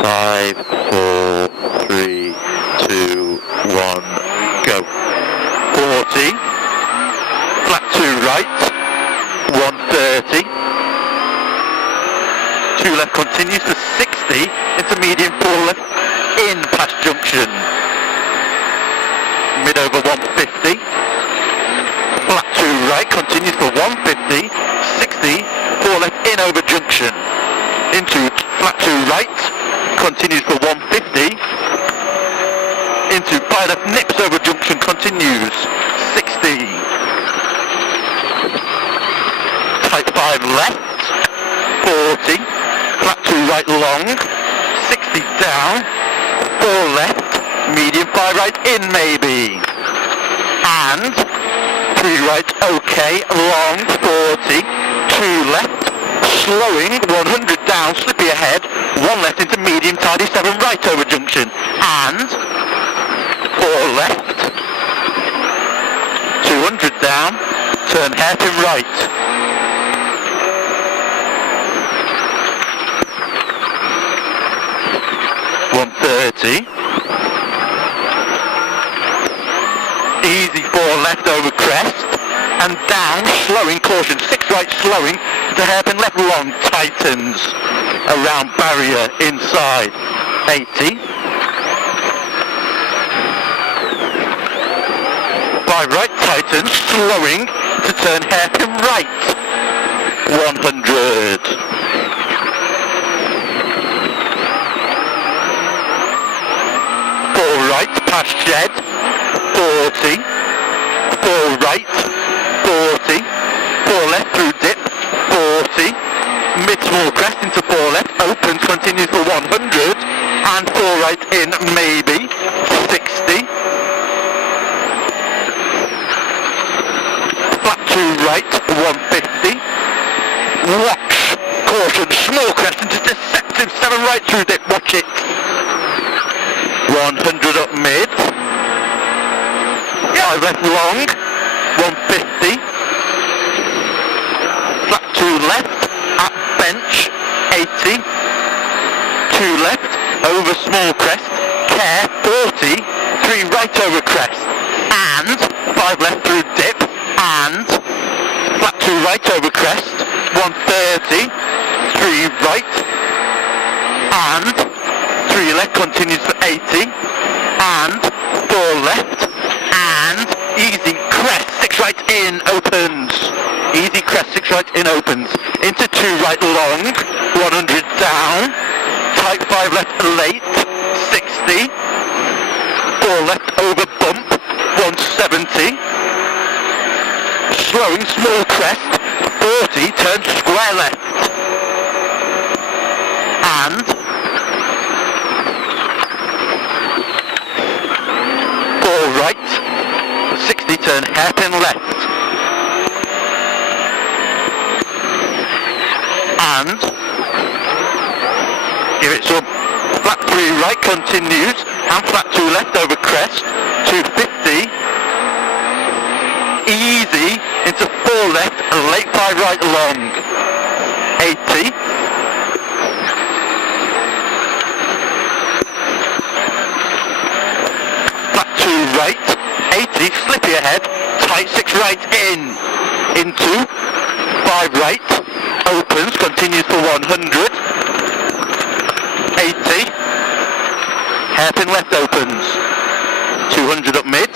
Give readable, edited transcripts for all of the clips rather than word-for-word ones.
5, 4, 3, 2, 1, go. 40, flat 2 right, 130, 2 left continues to 60, into medium 4 left, in past junction, mid over 150, flat 2 right continues for 150, 60, 4 left in over junction, into flat 2 right, continues for 150, into 5 left nips over junction, continues, 60, tight 5 left, 40, flat 2 right long, 60 down, 4 left, medium 5 right in maybe, and 3 right okay, long, 40, 2 left, slowing, 100 down, slippy ahead, 1 left into medium, tidy 7 right over junction, and 4 left, 200 down, turn hairpin right, 130, easy 4 left over crest, and down, slowing, caution, 6 right slowing, to hairpin left long, tightens, around barrier, inside, 80, 5 right tightens, slowing, to turn hairpin right, 100, 4 right, past shed, 40, 4 right, 40, 4 left through dip, 40, mid small crest into 4 left, opens, continues for 100, and 4 right in, maybe, 60, flat 2 right, 150, watch, caution, small crest into deceptive, 7 right through dip, watch it, 100 up mid, 5 left long, 150, flat 2 left, at bench, 80, 2 left, over small crest, care, 40, 3 right over crest, and 5 left through dip, and flat 2 right over crest, 130, 3 right, and 3 left continues for 80, and 4 left, and easy crest, 6 right in, opens, easy crest, 6 right in, opens, into 2 right long, 100 down, tight 5 left late, 60, 4 left over bump, 170, slowing, small crest, 40, turn square left, and 4 right, 60, turn hairpin left, and give it some, flat 3 right continues, and flat 2 left over crest, 250, easy, into 4 left, and late 5 right long, 80, flat 2 right, 80, slippy ahead, tight 6 right in, into 5 right, opens, continues for 100, 80, hairpin left opens, 200 up mid,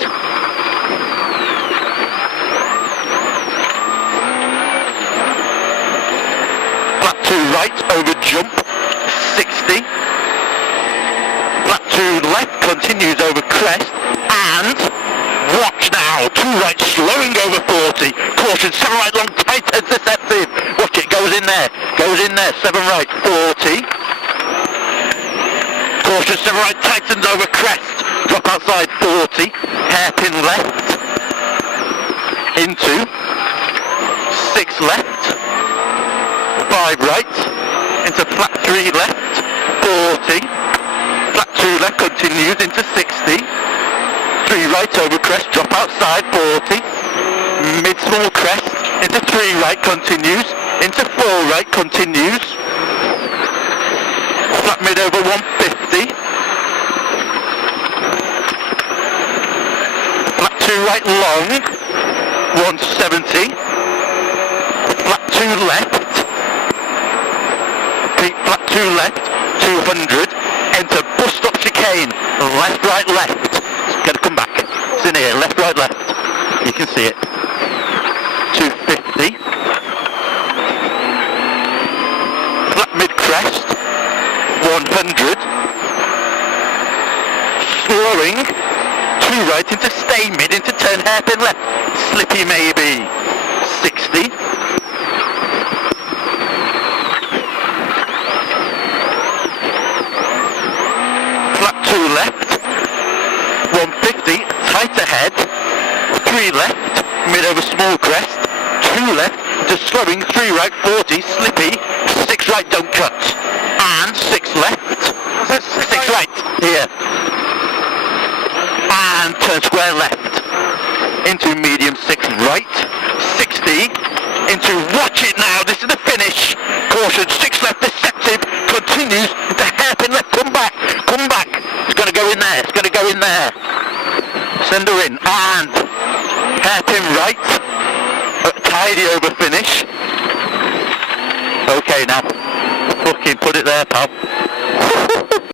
flat 2 right over jump, 60, flat 2 left continues over crest, and watch now, 2 right slowing over 40, caution, 7 right long, tight and deceptive, watch it, goes in there, 7 right, 40, caution, 7 right, tightens over crest, drop outside 40, hairpin left, into 6 left, 5 right, into flat 3 left, 40, flat 2 left continues into 60, 3 right over crest, drop outside 40, mid small crest, into 3 right continues, into 4 right continues, flat mid over 150. Flat 2 right long, 170. Flat 2 left. Repeat, flat 2 left, 200. Enter bus stop chicane, left, right, left. It's going to come back. It's in here, left, right, left. You can see it. 250. Flat mid crest, 100. Slowing, 2 right into stay mid into turn hairpin left. Slippy maybe, 60. Flat 2 left, 150, tight ahead, 3 left, mid over small crest, 2 left, to slowing, 3 right, 40, slippy, 6 right, don't cut, and 6 left, 6 right, here, and turn square left, into medium 6 right, 60, into watch it now, this is the finish, caution, 6 left, deceptive, continues, into hairpin left, come back, it's going to go in there, send her in, and hairpin right, tidy over finish, okay now, fucking put it there pal.